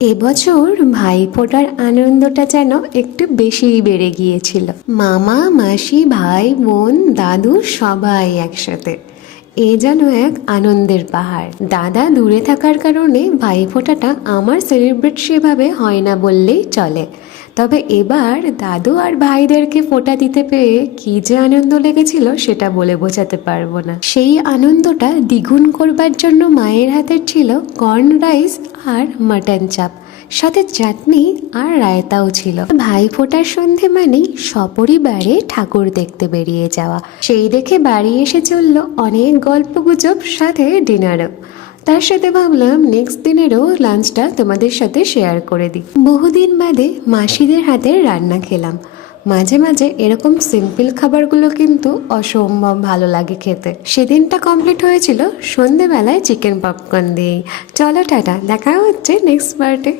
এবছর ভাইফোঁটার আনন্দটা যেন একটু বেশিই বেড়ে গিয়েছিল। মামা মাসি ভাই বোন দাদু সবাই একসাথে। এ যেন এক আনন্দের পাহাড়। দাদা দূরে থাকার কারণে ভাইফোঁটাটা আমার সেলিব্রেট সেভাবে হয় না বললেই চলে। তবে এবার দাদু আর ভাইদেরকে ফোঁটা দিতে পেরে কি যে আনন্দ লেগেছিল সেটা বলে বোঝাতে পারবো না। সেই আনন্দটা দ্বিগুণ করবার জন্য মায়ের হাতের ছিল কর্ন রাইস আর মাটন চাপ, সাথে চাটনি আর রায়তাও ছিল। ভাইফোঁটার সন্ধে মানেই সপরিবারে ঠাকুর দেখতে বেরিয়ে যাওয়া। সেই দেখে বাড়ি এসে চলল অনেক গল্পগুজব, সাথে ডিনারও। তার সাথে ভাবলাম নেক্সট দিনেরও লাঞ্চটা তোমাদের সাথে শেয়ার করে দিই। বহুদিন বাদে মাসিদের হাতের রান্না খেলাম। মাঝে মাঝে এরকম সিম্পল খাবারগুলো কিন্তু অসম্ভব ভালো লাগে খেতে। সেদিনটা কমপ্লিট হয়েছিল সন্ধেবেলায় চিকেন পপকর্ন দিয়েই। চলো টাটা, দেখা হচ্ছে নেক্সট পার্টে।